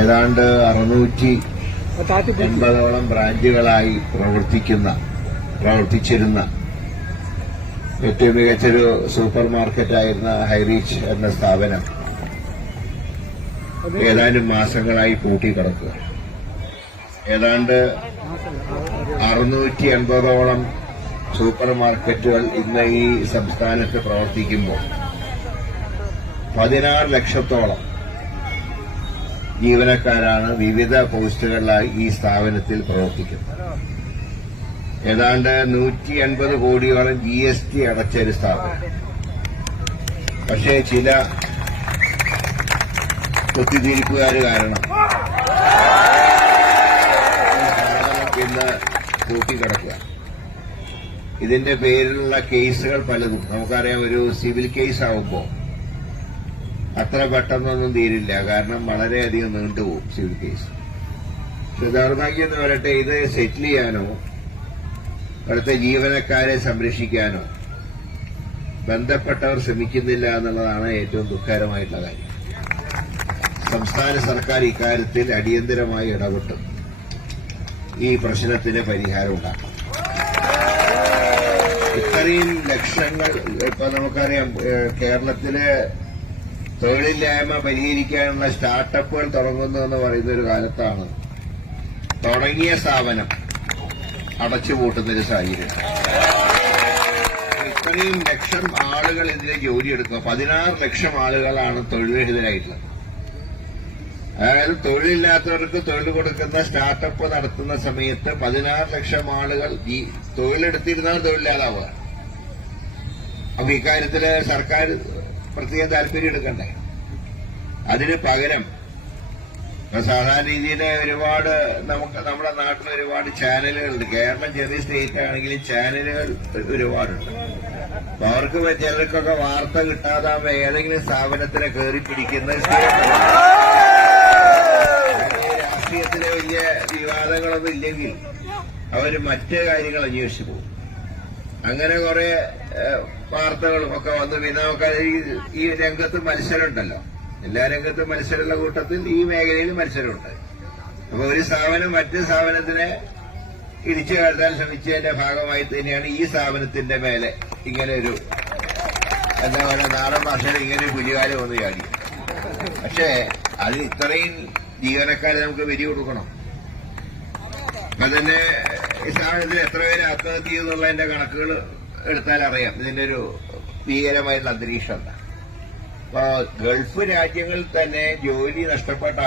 ഏതാണ്ട് 680ഓളം ബ്രാഞ്ചുകളായി പ്രവർത്തിച്ചിരുന്ന ഏറ്റവും മികച്ചൊരു സൂപ്പർ മാർക്കറ്റായിരുന്ന ഹൈറീച്ച് എന്ന സ്ഥാപനം ഏതാനും മാസങ്ങളായി പൂട്ടിക്കിടക്കുക. ഏതാണ്ട് 680ഓളം സൂപ്പർ മാർക്കറ്റുകൾ ഇന്ന് ഈ സംസ്ഥാനത്ത് പ്രവർത്തിക്കുമ്പോൾ 16 ലക്ഷത്തോളം ജീവനക്കാരാണ് വിവിധ പോസ്റ്റുകളിലായി ഈ സ്ഥാപനത്തിൽ പ്രവർത്തിക്കുന്നത്. ഏതാണ്ട് 180 കോടിയോളം GST അടച്ചൊരു സ്ഥാപനം. പക്ഷേ ചില കുത്തിത്തിരിപ്പുകാർ കാരണം ഇന്ന് പൂട്ടിക്കിടക്കുക. ഇതിന്റെ പേരിലുള്ള കേസുകൾ പലതും നമുക്കറിയാം. ഒരു സിവിൽ കേസ് ആവുമ്പോൾ അത്ര പെട്ടെന്നൊന്നും തീരില്ല, കാരണം വളരെയധികം നീണ്ടുപോകും സിവിൽ കേസ്. പക്ഷെ ദൗർഭാഗ്യം എന്ന് പറയട്ടെ, ഇത് സെറ്റിൽ ചെയ്യാനോ അവിടുത്തെ ജീവനക്കാരെ സംരക്ഷിക്കാനോ ബന്ധപ്പെട്ടവർ ശ്രമിക്കുന്നില്ല എന്നുള്ളതാണ് ഏറ്റവും ദുഃഖകരമായിട്ടുള്ള കാര്യം. സംസ്ഥാന സർക്കാർ ഇക്കാര്യത്തിൽ അടിയന്തരമായി ഇടപെട്ട് ഈ പ്രശ്നത്തിന് പരിഹാരം ഉണ്ടാക്കണം. ഇത്രയും ലക്ഷങ്ങൾ ഇപ്പൊ നമുക്കറിയാം, കേരളത്തിലെ തൊഴിലില്ലായ്മ പരിഹരിക്കാനുള്ള സ്റ്റാർട്ടപ്പുകൾ തുടങ്ങുന്നു എന്ന് പറയുന്ന ഒരു കാലത്താണ് തുടങ്ങിയ സ്ഥാപനം അടച്ചുപൂട്ടുന്നൊരു സാഹചര്യം. ഇത്രയും ലക്ഷം ആളുകൾ ഇതിനെ ജോലിയെടുക്കുക. 16 ലക്ഷം ആളുകളാണ് തൊഴിൽരഹിതരായിട്ടുള്ളത്. അതായത് തൊഴിലില്ലാത്തവർക്ക് തൊഴിൽ കൊടുക്കുന്ന സ്റ്റാർട്ടപ്പ് നടത്തുന്ന സമയത്ത് 16 ലക്ഷം ആളുകൾ തൊഴിലെടുത്തിരുന്നാൽ തൊഴിലില്ലാതാവുക. അപ്പൊ ഇക്കാര്യത്തില് സർക്കാർ പ്രത്യേകം താല്പര്യം എടുക്കണ്ടേ? അതിന് പകരം സാധാരണ രീതിയിൽ ഒരുപാട് നമ്മുടെ നാട്ടിൽ ഒരുപാട് ചാനലുകളുണ്ട്. കേരളം ചെറിയ സ്റ്റേറ്റ് ആണെങ്കിലും ചാനലുകൾ ഒരുപാടുണ്ട്. അപ്പൊ അവർക്ക് ചിലർക്കൊക്കെ വാർത്ത കിട്ടാതാകുമ്പോ ഏതെങ്കിലും സ്ഥാപനത്തിനെ കയറി പിടിക്കുന്ന രാഷ്ട്രീയത്തിലെ വലിയ വിവാദങ്ങളൊന്നും ഇല്ലെങ്കിൽ അവര് മറ്റു കാര്യങ്ങൾ അന്വേഷിച്ചു പോകും. അങ്ങനെ കുറെ വാർത്തകളും ഒക്കെ വന്ന് പിന്നെ ഈ രംഗത്ത് മത്സരമുണ്ടല്ലോ. എല്ലാ രംഗത്തും മത്സരമുള്ള കൂട്ടത്തിൽ ഈ മേഖലയിൽ മത്സരമുണ്ട്. അപ്പൊ ഒരു സ്ഥാപനം മറ്റു സ്ഥാപനത്തിനെ ഇടിച്ചു കയറ്റാൻ ശ്രമിച്ചതിന്റെ ഭാഗമായി തന്നെയാണ് ഈ സ്ഥാപനത്തിന്റെ മേലെ ഇങ്ങനെ ഒരു എന്താ പറയുക, നാടൻ ഭാഷയിൽ ഇങ്ങനെ പുലികാലം വന്ന് ചാടി. പക്ഷേ അതിന് ഇത്രയും ജീവനക്കാരെ നമുക്ക് വരി കൊടുക്കണം. അപ്പൊ തന്നെ ഈ സ്ഥാപനത്തിൽ എത്ര പേര് ആത്മഹത്യ ചെയ്യുന്നുള്ളതിന്റെ കണക്കുകൾ എടുത്താൽ അറിയാം ഇതിന്റെ ഒരു ഭീകരമായിട്ടുള്ള അന്തരീക്ഷം എന്താ. അപ്പൊ ഗൾഫ് രാജ്യങ്ങളിൽ തന്നെ ജോലി നഷ്ടപ്പെട്ട